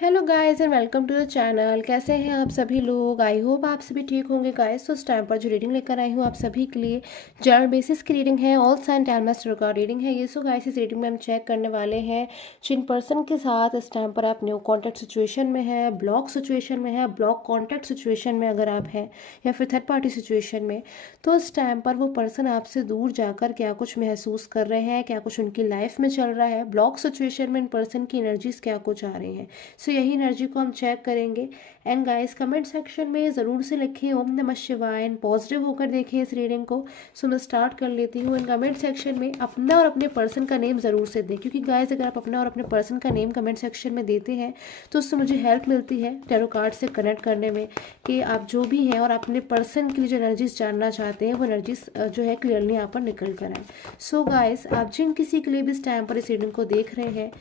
Hello guys and welcome to the channel. कैसे हैं आप सभी लोग? आई होप आप सभी ठीक होंगे गाइस। तो इस टाइम पर जो रीडिंग लेकर आई हूँ आप सभी के लिए जनरल बेसिस की रीडिंग है, ऑल साइन टाइमर का रीडिंग है ये। सो गाइस इस रीडिंग में हम चेक करने वाले हैं जिन पर्सन के साथ इस टाइम पर आप न्यू कॉन्टैक्ट सिचुएशन में है, ब्लॉक सिचुएशन में है, ब्लॉक कॉन्टैक्ट सिचुएशन में अगर आप हैं, या फिर थर्ड पार्टी सिचुएशन में, तो इस टाइम पर वो पर्सन आपसे दूर जाकर क्या कुछ महसूस कर रहे हैं, क्या कुछ उनकी लाइफ में चल रहा है, ब्लॉक सिचुएशन में इन पर्सन की एनर्जीज क्या कुछ आ रही हैं। सो यही एनर्जी को हम चेक करेंगे। एंड गाइस कमेंट सेक्शन में ज़रूर से लिखें ओम नमः शिवाय एंड पॉजिटिव होकर देखें इस रीडिंग को। सो मैं स्टार्ट कर लेती हूँ। एंड कमेंट सेक्शन में अपना और अपने पर्सन का नेम ज़रूर से दें, क्योंकि गाइस अगर आप अपना और अपने पर्सन का नेम कमेंट सेक्शन में देते हैं तो उससे मुझे हेल्प मिलती है टैरो कार्ड से कनेक्ट करने में, कि आप जो भी हैं और अपने पर्सन की जो एनर्जीज जानना चाहते हैं वो एनर्जीज जो है क्लियरली यहाँ पर निकल कर आए। सो गाइस आप जिन किसी के लिए भी इस टाइम पर इस रीडिंग को देख रहे हैं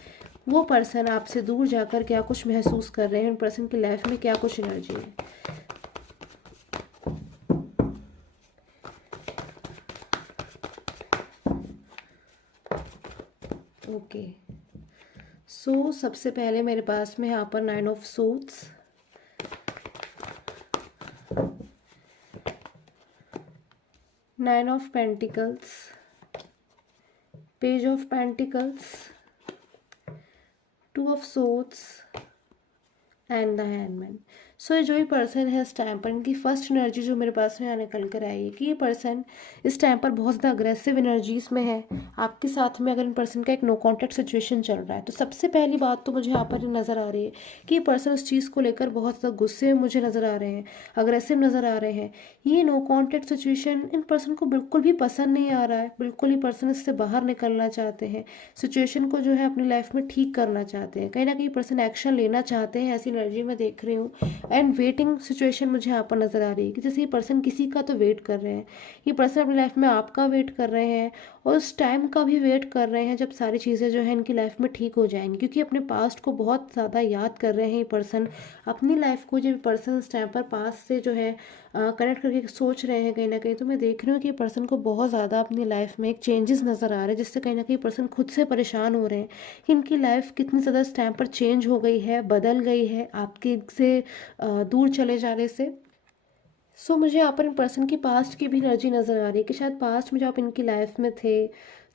वो पर्सन आपसे दूर जाकर क्या कुछ महसूस कर रहे हैं, उन पर्सन की लाइफ में क्या कुछ एनर्जी है। ओके सो सबसे पहले मेरे पास में यहाँ पर 9 of swords, nine of pentacles, page of pentacles, 2 of swords and the hangman. So ये जो भी पर्सन है इस टाइम पर, इनकी फर्स्ट एनर्जी जो मेरे पास में यहाँ निकल कर आई है कि ये पर्सन इस टाइम पर बहुत ज़्यादा अग्रेसिव एनर्जीज में है आपके साथ में। अगर इन पर्सन का एक नो कॉन्टैक्ट सिचुएशन चल रहा है तो सबसे पहली बात तो मुझे यहाँ पर नज़र आ रही है कि ये पर्सन उस चीज़ को लेकर बहुत ज़्यादा गुस्से में मुझे नज़र आ रहे हैं, अग्रेसिव नज़र आ रहे हैं। ये no contact situation in person को बिल्कुल भी पसंद नहीं आ रहा है, बिल्कुल ही पर्सन इससे बाहर निकलना चाहते हैं, सिचुएशन को जो है अपनी लाइफ में ठीक करना चाहते हैं, कहीं ना कहीं पर्सन एक्शन लेना चाहते हैं, ऐसी एनर्जी में देख रही हूँ। एंड वेटिंग सिचुएशन मुझे यहाँ पर नज़र आ रही है कि जैसे ये पर्सन किसी का तो वेट कर रहे हैं, ये पर्सन अपनी लाइफ में आपका वेट कर रहे हैं और उस टाइम का भी वेट कर रहे हैं जब सारी चीज़ें जो है इनकी लाइफ में ठीक हो जाएंगी, क्योंकि अपने पास्ट को बहुत ज़्यादा याद कर रहे हैं ये पर्सन। अपनी लाइफ को जब पर्सन इस टाइम पर पास्ट से जो है कनेक्ट करके सोच रहे हैं कहीं ना कहीं, तो मैं देख रही हूँ कि पर्सन को बहुत ज़्यादा अपनी लाइफ में एक चेंजेस नज़र आ रहे हैं, जिससे कहीं ना कहीं पर्सन खुद से परेशान हो रहे हैं कि इनकी लाइफ कितनी ज़्यादा इस टाइम पर चेंज हो गई है, बदल गई है आपके से दूर चले जाने से। सो मुझे यहाँ पर इन पर्सन की पास्ट की भी एनर्जी नज़र आ रही है कि शायद पास्ट में जब आप इनकी लाइफ में थे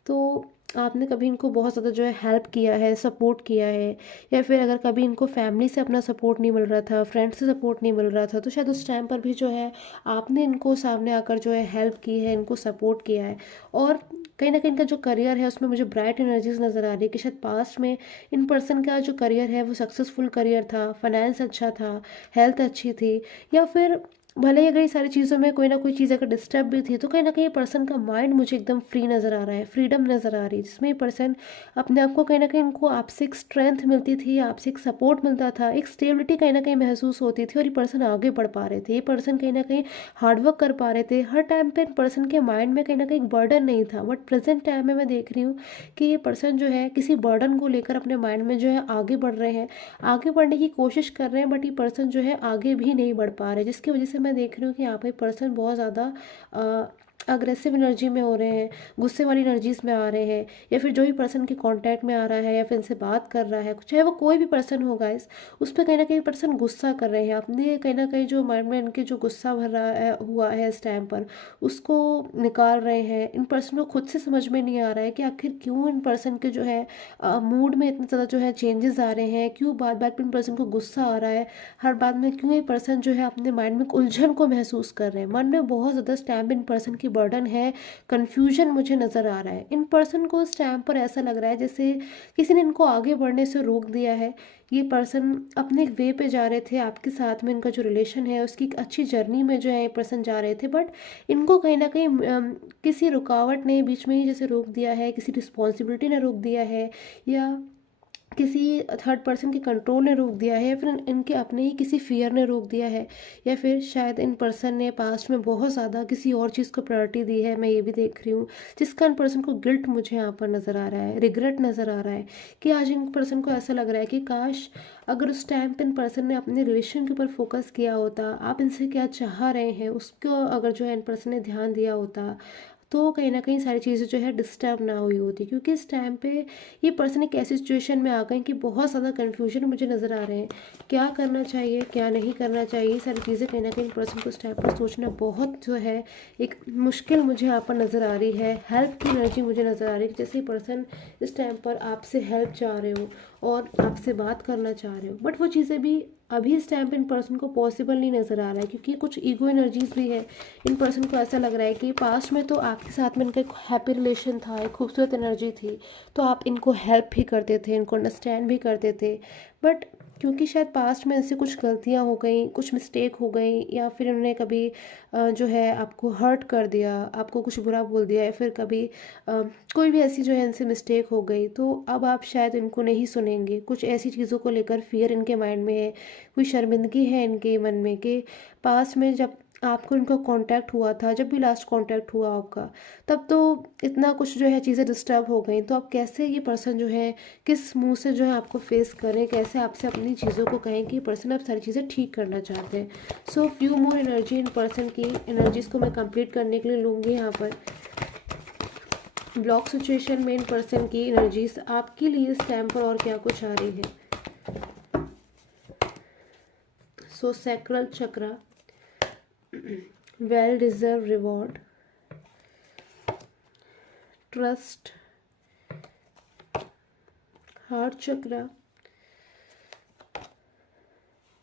तो आपने कभी इनको बहुत ज़्यादा जो है हेल्प किया है, सपोर्ट किया है, या फिर अगर कभी इनको फैमिली से अपना सपोर्ट नहीं मिल रहा था, फ्रेंड्स से सपोर्ट नहीं मिल रहा था, तो शायद उस टाइम पर भी जो है आपने इनको सामने आकर जो है हेल्प की है, इनको सपोर्ट किया है। और कहीं ना कहीं इनका जो करियर है उसमें मुझे ब्राइट एनर्जीज नज़र आ रही है कि शायद पास्ट में इन पर्सन का जो करियर है वो सक्सेसफुल करियर था, फाइनेंस अच्छा था, हेल्थ अच्छी थी, या फिर भले ही अगर ये सारी चीज़ों में कोई ना कोई चीज़ अगर डिस्टर्ब भी थी तो कहीं ना कहीं पर्सन का माइंड मुझे एकदम फ्री नज़र आ रहा है, फ्रीडम नज़र आ रही है, जिसमें ये पर्सन अपने आप को कहीं ना कहीं इनको आपसे एक स्ट्रेंथ मिलती थी, आपसे एक सपोर्ट मिलता था, एक स्टेबिलिटी कहीं ना कहीं महसूस होती थी और ये पर्सन आगे बढ़ पा रहे थे, ये पर्सन कहीं ना कहीं हार्डवर्क कर पा रहे थे हर टाइम पे। पर्सन के माइंड में कहीं ना कहीं एक बर्डन नहीं था। बट प्रेजेंट टाइम में मैं देख रही हूँ कि ये पर्सन जो है किसी बर्डन को लेकर अपने माइंड में जो है आगे बढ़ रहे हैं, आगे बढ़ने की कोशिश कर रहे हैं, बट ये पर्सन जो है आगे भी नहीं बढ़ पा रहे, जिसकी वजह से मैं देख रही हूँ कि यहाँ पे पर्सन बहुत ज़्यादा अग्रेसिव एनर्जी में हो रहे हैं, गुस्से वाली एनर्जीज में आ रहे हैं, या फिर जो भी पर्सन के कांटेक्ट में आ रहा है या फिर इनसे बात कर रहा है, चाहे वो कोई भी पर्सन होगा इस उस पर कहीं ना कहीं पर्सन गुस्सा कर रहे हैं। अपने कहीं ना कहीं जो माइंड में इनके जो गुस्सा भर रहा है हुआ है इस टाइम पर उसको निकाल रहे हैं। इन पर्सन को खुद से समझ में नहीं आ रहा है कि आखिर क्यों इन पर्सन के जो है मूड में इतने ज़्यादा जो है चेंजेस आ रहे हैं, क्यों बार बार इन पर्सन को गुस्सा आ रहा है, हर बात में क्यों ये पर्सन जो है अपने माइंड में उलझन को महसूस कर रहे हैं। मन में बहुत ज़्यादा स्टैम्प इन पर्सन की बर्डन है, कन्फ्यूजन मुझे नज़र आ रहा है। इन पर्सन को स्टैम्प पर ऐसा लग रहा है जैसे किसी ने इनको आगे बढ़ने से रोक दिया है। ये पर्सन अपने वे पे जा रहे थे, आपके साथ में इनका जो रिलेशन है उसकी एक अच्छी जर्नी में जो है ये पर्सन जा रहे थे, बट इनको कहीं ना कहीं किसी रुकावट ने बीच में ही जैसे रोक दिया है, किसी रिस्पॉन्सिबिलिटी ने रोक दिया है, या किसी थर्ड पर्सन के कंट्रोल ने रोक दिया है, या फिर इनके अपने ही किसी फियर ने रोक दिया है, या फिर शायद इन पर्सन ने पास्ट में बहुत ज़्यादा किसी और चीज़ को प्रायोरिटी दी है, मैं ये भी देख रही हूँ, जिसका इन पर्सन को गिल्ट मुझे यहाँ पर नज़र आ रहा है, रिग्रेट नज़र आ रहा है कि आज इन पर्सन को ऐसा लग रहा है कि काश अगर उस टाइम पे इन पर्सन ने अपने रिलेशन के ऊपर फोकस किया होता, आप इनसे क्या चाह रहे हैं उसको अगर जो है इन पर्सन ने ध्यान दिया होता, तो कहीं ना कहीं सारी चीज़ें जो है डिस्टर्ब ना हुई होती, क्योंकि इस टाइम पे ये पर्सन एक ऐसी सिचुएशन में आ गए कि बहुत ज़्यादा कन्फ्यूजन मुझे नज़र आ रहे हैं, क्या करना चाहिए क्या नहीं करना चाहिए। ये सारी चीज़ें कहीं ना कहीं पर्सन को इस टाइम पर सोचना बहुत जो है एक मुश्किल मुझे यहाँ पर नज़र आ रही है। हेल्प की एनर्जी मुझे नज़र आ रही है, जैसे पर्सन इस टाइम पर आपसे हेल्प चाह रहे हो और आपसे बात करना चाह रहे हो, बट वो चीज़ें भी अभी इस टाइम पे इन पर्सन को पॉसिबल नहीं नज़र आ रहा है, क्योंकि कुछ ईगो एनर्जीज भी है। इन पर्सन को ऐसा लग रहा है कि पास्ट में तो आपके साथ में इनका एक हैप्पी रिलेशन था, एक खूबसूरत एनर्जी थी, तो आप इनको हेल्प भी करते थे, इनको अंडरस्टैंड भी करते थे। बट क्योंकि शायद पास्ट में ऐसे कुछ गलतियां हो गई, कुछ मिस्टेक हो गई, या फिर उन्होंने कभी जो है आपको हर्ट कर दिया, आपको कुछ बुरा बोल दिया, या फिर कभी कोई भी ऐसी जो है इनसे मिस्टेक हो गई, तो अब आप शायद इनको नहीं सुनेंगे। कुछ ऐसी चीज़ों को लेकर फियर इनके माइंड में है, कोई शर्मिंदगी है इनके मन में कि पास्ट में जब आपको इनको कांटेक्ट हुआ था, जब भी लास्ट कांटेक्ट हुआ आपका, तब तो इतना कुछ जो है चीज़ें डिस्टर्ब हो गई। तो अब कैसे ये पर्सन जो है किस मुंह से जो है आपको फेस करें, कैसे आपसे अपनी चीज़ों को कहें कि पर्सन अब सारी चीज़ें ठीक करना चाहते हैं। So few more energy in person की एनर्जीज को मैं कंप्लीट करने के लिए लूँगी यहाँ पर। ब्लॉक सिचुएशन में इन पर्सन की एनर्जीज आपके लिए इस टाइम पर और क्या कुछ आ रही है। So sacral chakra, well deserve reward, trust, heart chakra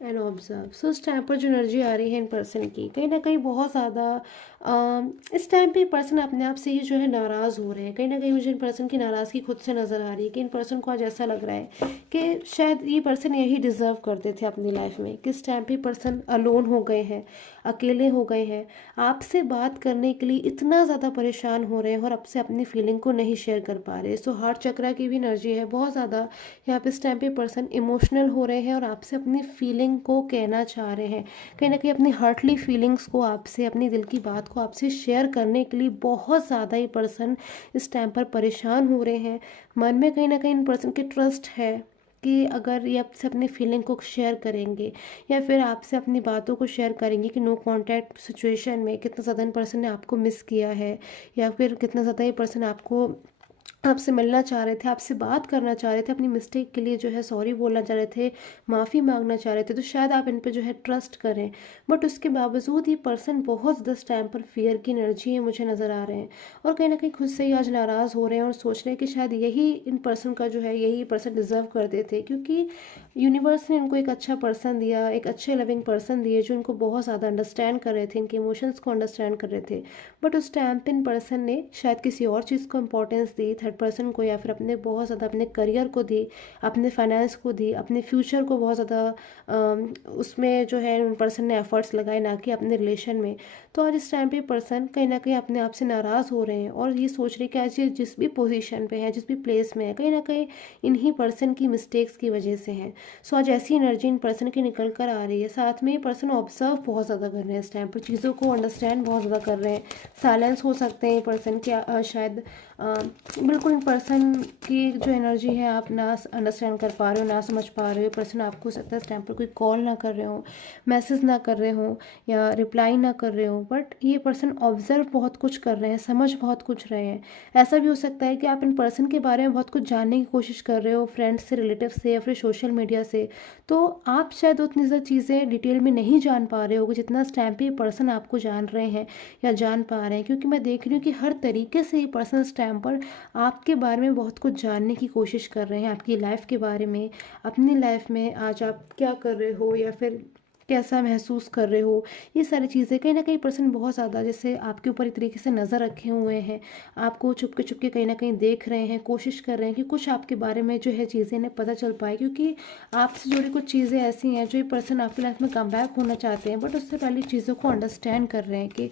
and observe. So इस टाइम पर जो एनर्जी आ रही है इन पर्सन की, कहीं ना कहीं बहुत ज़्यादा इस टाइम पे पर्सन अपने आप से ही जो है नाराज़ हो रहे हैं। कहीं ना कहीं मुझे इन पर्सन की नाराज़गी खुद से नज़र आ रही है कि इन पर्सन को आज ऐसा लग रहा है कि शायद ये पर्सन यही डिज़र्व करते थे अपनी लाइफ में, कि इस टाइम पे पर्सन अलोन हो गए हैं, अकेले हो गए हैं, आपसे बात करने के लिए इतना ज़्यादा परेशान हो रहे हैं और आपसे अपनी फीलिंग को नहीं शेयर कर पा रहे। सो हार्ट चक्रा की भी एनर्जी है बहुत ज़्यादा यहाँ पे। इस टाइम पे पर्सन इमोशनल हो रहे हैं और आपसे अपनी फीलिंग को कहना चाह रहे हैं, कहीं ना कहीं अपनी हार्टली फीलिंग्स को आपसे, अपनी दिल की बात को आपसे शेयर करने के लिए बहुत ज़्यादा ये पर्सन इस टाइम पर परेशान हो रहे हैं। मन में कहीं ना कहीं इन पर्सन के ट्रस्ट है कि अगर ये आपसे अपनी फीलिंग को शेयर करेंगे या फिर आपसे अपनी बातों को शेयर करेंगे कि नो कांटेक्ट सिचुएशन में कितना ज़्यादा इन पर्सन ने आपको मिस किया है, या फिर कितना ज़्यादा ये पर्सन आपसे मिलना चाह रहे थे, आपसे बात करना चाह रहे थे, अपनी मिस्टेक के लिए जो है सॉरी बोलना चाह रहे थे, माफ़ी मांगना चाह रहे थे, तो शायद आप इन पे जो है ट्रस्ट करें। बट उसके बावजूद ये पर्सन बहुत ज़्यादा इस टाइम पर फियर की एनर्जी है मुझे नज़र आ रहे हैं, और कहीं ना कहीं खुद से ही आज नाराज़ हो रहे हैं और सोच रहे हैं कि शायद यही इन पर्सन का जो है यही पर्सन डिज़र्व करते थे, क्योंकि यूनिवर्स ने इनको एक अच्छा पर्सन दिया, एक अच्छे लविंग पर्सन दिए जो इनको बहुत ज़्यादा अंडरस्टैंड कर रहे थे, इनके इमोशंस को अंडरस्टैंड कर रहे थे। बट उस टाइम पे इन पर्सन ने शायद किसी और चीज़ को इंपॉर्टेंस दी, थर्ड पर्सन को, या फिर अपने बहुत ज़्यादा अपने करियर को दी, अपने फाइनेंस को दी, अपने फ्यूचर को बहुत ज़्यादा उसमें जो है उन पर्सन ने एफर्ट्स लगाए, ना कि अपने रिलेशन में। तो आज इस टाइम पे पर्सन कहीं ना कहीं अपने आप से नाराज़ हो रहे हैं और ये सोच रहे हैं कि आज ये जिस भी पोजीशन पे है, जिस भी प्लेस में है, कहीं ना कहीं इन्हीं पर्सन की मिस्टेक्स की वजह से है। सो आज ऐसी एनर्जी इन पर्सन की निकल कर आ रही है। साथ में ये पर्सन ऑब्जर्व बहुत ज़्यादा कर रहे हैं इस टाइम पर, चीज़ों को अंडरस्टैंड बहुत ज़्यादा कर रहे हैं। साइलेंस हो सकते हैं पर्सन के शायद बिल्कुल इन पर्सन की जो एनर्जी है आप ना अंडरस्टैंड कर पा रहे हो, ना समझ पा रहे हो। पर्सन आपको हो सकता है इस टाइम पर कोई कॉल ना कर रहे हो, मैसेज ना कर रहे हो, या रिप्लाई ना कर रहे हो, बट ये पर्सन ऑब्जर्व बहुत कुछ कर रहे हैं, समझ बहुत कुछ रहे हैं। ऐसा भी हो सकता है कि आप इन पर्सन के बारे में बहुत कुछ जानने की कोशिश कर रहे हो, फ्रेंड्स से, रिलेटिव से, या फिर सोशल मीडिया से, तो आप शायद उतनी ज़्यादा चीज़ें डिटेल में नहीं जान पा रहे हो जितना इस टाइम पे ये पर्सन आपको जान रहे हैं या जान पा रहे हैं। क्योंकि मैं देख रही हूँ कि हर तरीके से ये पर्सन इस टाइम पर आपके बारे में बहुत कुछ जानने की कोशिश कर रहे हैं, आपकी लाइफ के बारे में, अपनी लाइफ में आज आप क्या कर रहे हो या फिर कैसा महसूस कर रहे हो। ये सारी चीज़ें कहीं ना कहीं पर्सन बहुत ज़्यादा जैसे आपके ऊपर एक तरीके से नज़र रखे हुए हैं, आपको चुपके चुपके कहीं ना कहीं देख रहे हैं, कोशिश कर रहे हैं कि कुछ आपके बारे में जो है चीज़ें इन्हें पता चल पाए, क्योंकि आपसे जुड़ी कुछ चीज़ें ऐसी हैं जो ये पर्सन आपकी लाइफ में कम बैक होना चाहते हैं, बट उससे पहले चीज़ों को अंडरस्टैंड कर रहे हैं कि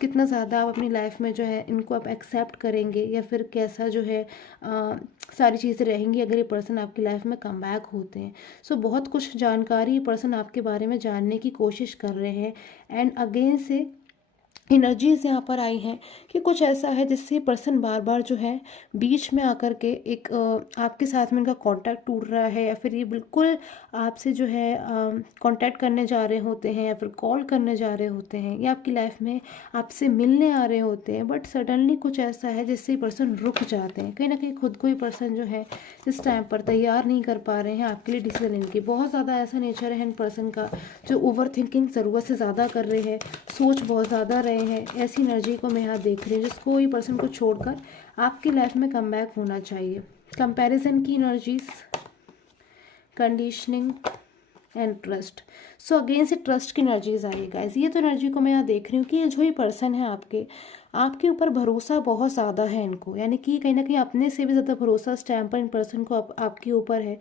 कितना ज़्यादा आप अपनी लाइफ में जो है इनको आप एक्सेप्ट करेंगे, या फिर कैसा जो है सारी चीज़ें रहेंगी अगर ये पर्सन आपकी लाइफ में कम बैक होते हैं। सो बहुत कुछ जानकारी ये पर्सन आपके बारे में जानने की कोशिश कर रहे हैं, एंड अगेन से एनर्जीज़ यहाँ पर आई हैं कि कुछ ऐसा है जिससे पर्सन बार बार जो है बीच में आकर के एक आपके साथ में इनका कांटेक्ट टूट रहा है, या फिर ये बिल्कुल आपसे जो है कांटेक्ट करने जा रहे होते हैं, या फिर कॉल करने जा रहे होते हैं, या आपकी लाइफ में आपसे मिलने आ रहे होते हैं, बट सडनली कुछ ऐसा है जिससे पर्सन रुक जाते हैं। कहीं ना कहीं खुद को ही पर्सन जो है इस टाइम पर तैयार नहीं कर पा रहे हैं आपके लिए डिसीजन लेने की। बहुत ज़्यादा ऐसा नेचर है इन पर्सन का जो ओवर थिंकिंग ज़रूरत से ज़्यादा कर रहे हैं, सोच बहुत ज़्यादा रहे हैं। ऐसी एनर्जी को मैं यहाँ देख रही हूँ जिसको ये पर्सन को छोड़कर आपकी लाइफ में कम बैक होना चाहिए। कंपैरिजन की energies, conditioning and trust. So again से ट्रस्ट की एनर्जीज आई है गाइस। ये तो एनर्जी को मैं यहाँ देख रही हूँ कि ये जो ही पर्सन है आपके ऊपर भरोसा बहुत ज़्यादा है इनको, यानी कि कहीं ना कहीं अपने से भी ज़्यादा भरोसा इस टाइम पर इन पर्सन को आपके ऊपर है,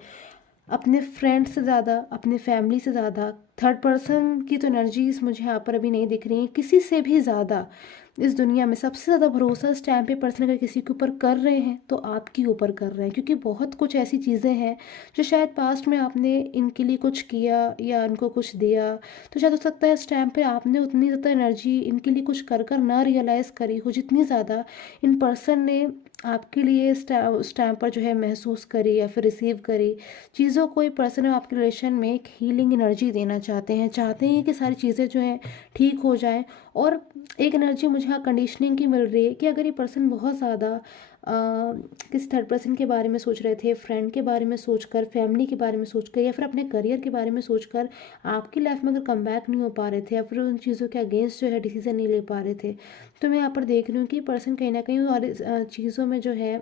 अपने फ्रेंड से ज़्यादा, अपने फैमिली से ज़्यादा। थर्ड पर्सन की तो एनर्जीज मुझे यहाँ पर अभी नहीं दिख रही है। किसी से भी ज़्यादा इस दुनिया में सबसे ज़्यादा भरोसा इस टाइम पे पर्सन अगर किसी के ऊपर कर रहे हैं तो आपके ऊपर कर रहे हैं, क्योंकि बहुत कुछ ऐसी चीज़ें हैं जो शायद पास्ट में आपने इनके लिए कुछ किया या इनको कुछ दिया, तो शायद हो सकता है इस टाइम पे आपने उतनी ज़्यादा एनर्जी इनके लिए कुछ कर ना रियलाइज़ करी हो जितनी ज़्यादा इन पर्सन ने आपके लिए उस टाइम पर जो है महसूस करी या फिर रिसीव करी चीज़ों को। ये पर्सन आपके रिलेशन में एक हीलिंग एनर्जी देना चाहते हैं कि सारी चीज़ें जो हैं ठीक हो जाएं। और एक एनर्जी मुझे यहाँ कंडीशनिंग की मिल रही है कि अगर ये पर्सन बहुत ज़्यादा किसी थर्ड पर्सन के बारे में सोच रहे थे, फ्रेंड के बारे में सोचकर, फैमिली के बारे में सोचकर, या फिर अपने करियर के बारे में सोचकर आपकी लाइफ में अगर कम बैक नहीं हो पा रहे थे, या फिर उन चीज़ों के अगेंस्ट जो है डिसीजन नहीं ले पा रहे थे, तो मैं यहाँ पर देख रही हूँ कि पर्सन कहीं ना कहीं और चीज़ों में जो है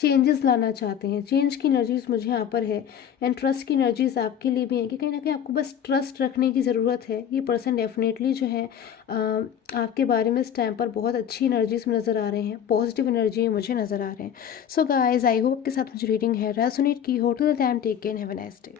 चेंजेस लाना चाहते हैं। चेंज की एनर्जीज मुझे यहाँ पर है, एंड ट्रस्ट की एनर्जीज आपके लिए भी है कि कहीं ना कहीं आपको बस ट्रस्ट रखने की ज़रूरत है। ये पर्सन डेफिनेटली जो है आपके बारे में इस टाइम पर बहुत अच्छी एनर्जीज नज़र आ रहे हैं, पॉजिटिव एनर्जी मुझे नज़र आ रहे हैं। सो गाइज आई होप के साथ मुझे रीडिंग है रेजोनेट की हो। Till the time take care, have a nice day.